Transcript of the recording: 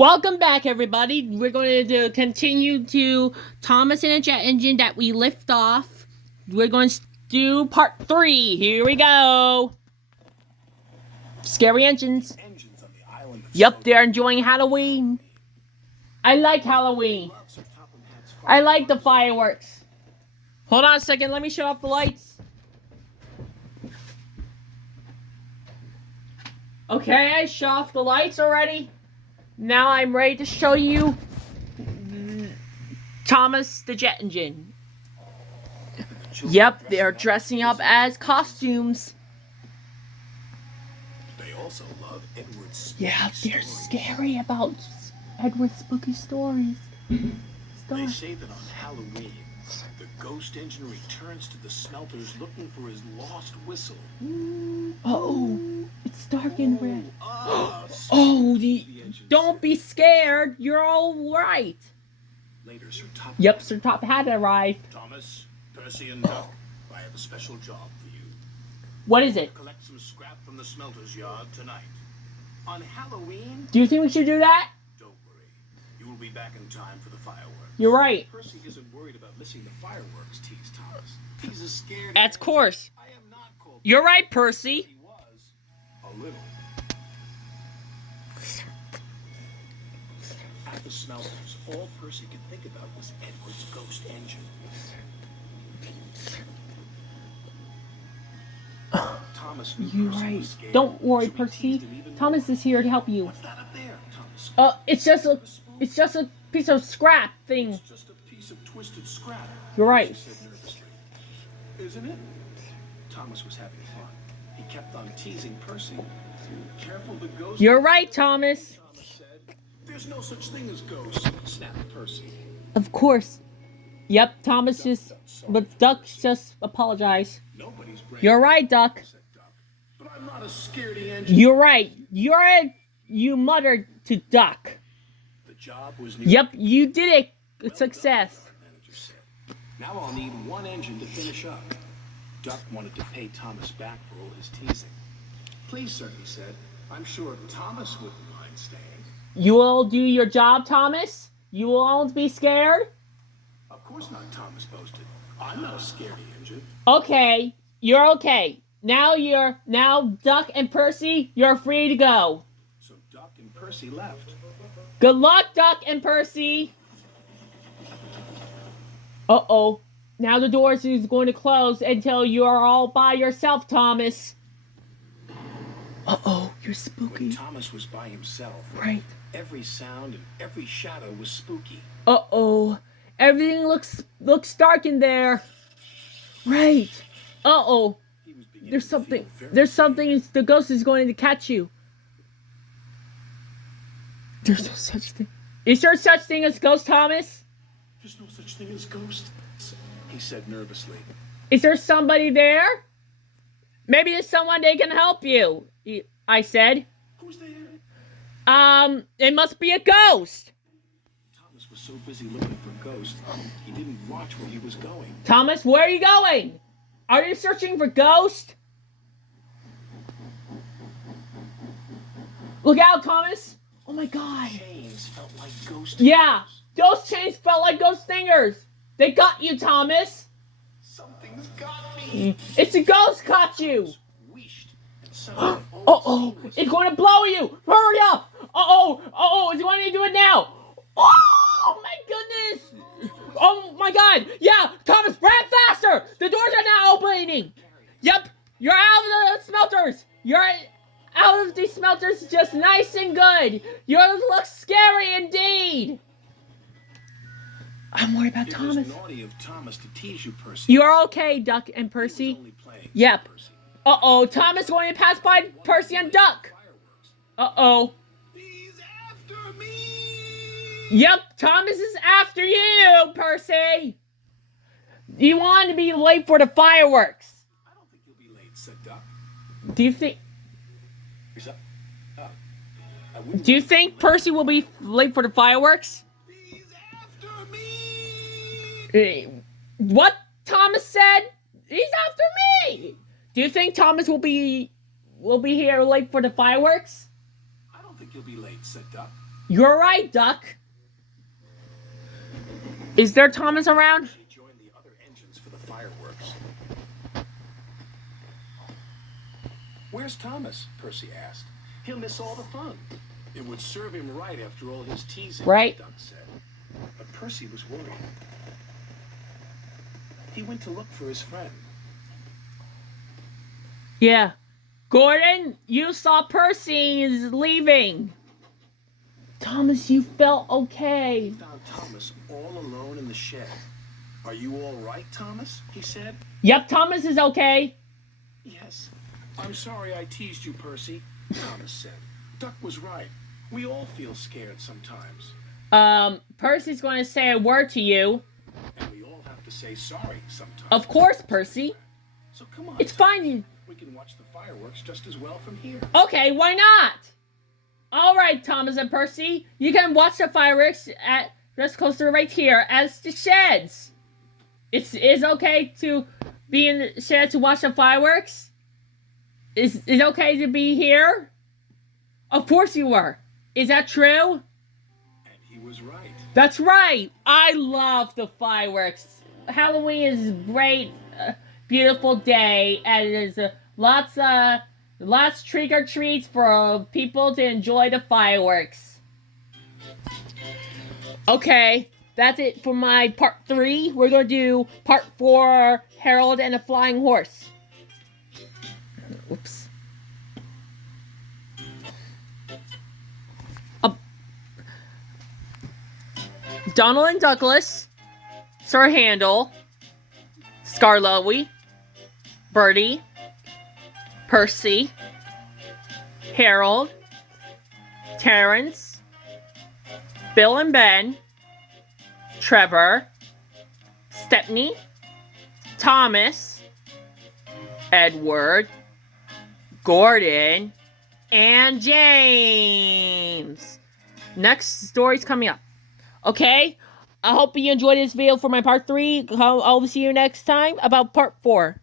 Welcome back, everybody. We're going to continue to Thomas and a Jet Engine that we lift off. We're going to do part 3. Here we go. Scary Engines. Yep, they're enjoying Halloween. I like Halloween. I like the fireworks. Hold on a second. Let me shut off the lights. Okay, I shut off the lights already. Now I'm ready to show you Thomas the Jet Engine. Yep, they're dressing up as costumes. They also love Edward's spooky they're stories. scary about Edward's spooky stories. They say that on Halloween, the ghost engine returns to the smelters looking for his lost whistle. Uh-oh, it's dark and red. The engine Don't said. be scared. You're all right. Later, Sir Top. Yep, Sir Top had arrived. Thomas, Percy, and Duck, I have a special job for you. What is it? Collect some scrap from the smelters yard tonight. On Halloween, Do you think we should do that? don't worry. You will be back in time for the fireworks. You're right. Percy isn't worried about missing the fireworks, teased Thomas. He's a scared. Of course. I am not cold. You're right, Percy. He was a little. At the smelters, all Percy could think about was Edward's ghost engine. Thomas knew You're Percy right. was scared, Don't worry, so he Percy. teased him even Thomas more. is here to help you. What's that up there? Thomas. It's just a piece of scrap thing. It's just a piece of twisted scrap. You're right. Percy said nervously. Isn't it? Thomas was having fun. He kept on teasing Percy. Careful, the ghost. You're right, Thomas. Thomas said. There's no such thing as ghosts, snapped Percy. Of course. Yep, Thomas just... But Duck just apologized. Nobody's brave. You're right, Duck. Said Duck. But I'm not a scaredy engine. You're right. You muttered to Duck. The job was near. Yep, you did it. A success. The manager said. Now I'll need one engine to finish up. Duck wanted to pay Thomas back for all his teasing. Please, sir, he said. I'm sure Thomas wouldn't mind staying. You will do your job, Thomas? You won't be scared? Of course not, Thomas boasted. I'm not a scaredy engine. Okay, you're okay. Now Duck and Percy, you're free to go. So Duck and Percy left. Good luck, Duck and Percy. Uh-oh. Now the doors is going to close until you are all by yourself, Thomas. Uh-oh, you're When spooky. Thomas was by himself, Right. every sound and every shadow was spooky. Uh-oh. Everything looks dark in there. Right. Uh-oh. He was beginning There's to feel something. very There's something. The ghost is going to catch you. There's no such thing. Is there such thing as ghost, Thomas? There's no such thing as ghosts, he said nervously. Is there somebody there? Maybe there's someone that can help you. I said. Who's there? It must be a ghost. Thomas was so busy looking for ghosts, he didn't watch where he was going. Thomas, where are you going? Are you searching for ghosts? Look out, Thomas. Oh my God. Chains felt like ghost Yeah, fingers. those chains felt like ghost fingers. They got you, Thomas. Something's got me. It's a ghost caught you. Wheeshed, and suddenly all Uh-oh, he was it's going to blow you. Hurry up. Uh-oh, it's going to do it now. Oh my goodness. Oh my God. Yeah, Thomas, grab faster. The doors are now opening. Yep, you're out of the smelters. You're out of the smelters just nice and good. You look scary indeed. I'm worried about It Thomas. was naughty of Thomas to tease you, Percy. You're okay, Duck and He was Percy. only playing, said Yep. Percy. Uh-oh, Thomas going to pass by Percy and Duck. Fireworks. Uh-oh. He's after me. Yep, Thomas is after you, Percy. You want to be late for the fireworks. I don't think you'll be late, said Duck. Do you think He's up. I wouldn't Do you want think to be late. Percy will be late for the fireworks? He's after me. What Thomas said? He's after me. Do you think Thomas will be here late for the fireworks? I don't think you'll be late, said Duck. You're right, Duck. Is there Thomas around? She joined the other engines for the fireworks. Where's Thomas? Percy asked. He'll miss all the fun. It would serve him right after all his teasing, Right. Duck said. But Percy was worried. He went to look for his friend. Yeah. Gordon, you saw Percy is leaving. Thomas, you felt He okay. found Thomas all alone in the shed. Are you all right, Thomas? He said. Yep, Thomas is okay. Yes. I'm sorry I teased you, Percy, Thomas said. Duck was right. We all feel scared sometimes. Percy's going to say a word to you. And we all have to say sorry sometimes. Of course, Percy. So come on. It's Thomas. fine. We can watch the fireworks just as well from here. Okay, why not? All right, Thomas and Percy. You can watch the fireworks at just closer right here as the sheds. It's okay to be in the shed to watch the fireworks? Is it okay to be here? Of course you were. Is that true? And he was right. That's right. I love the fireworks. Halloween is a great, beautiful day, and there's lots trick or treats for people to enjoy the fireworks. Okay, that's it for my part 3. We're gonna do part 4, Harold and the Flying Horse. Oops. Donald and Douglas, Sir Handel, Scarlowy, Bertie, Percy, Harold, Terrence, Bill and Ben, Trevor, Stepney, Thomas, Edward, Gordon, and James. Next story's coming up. Okay? I hope you enjoyed this video for my part 3. I'll see you next time about part 4.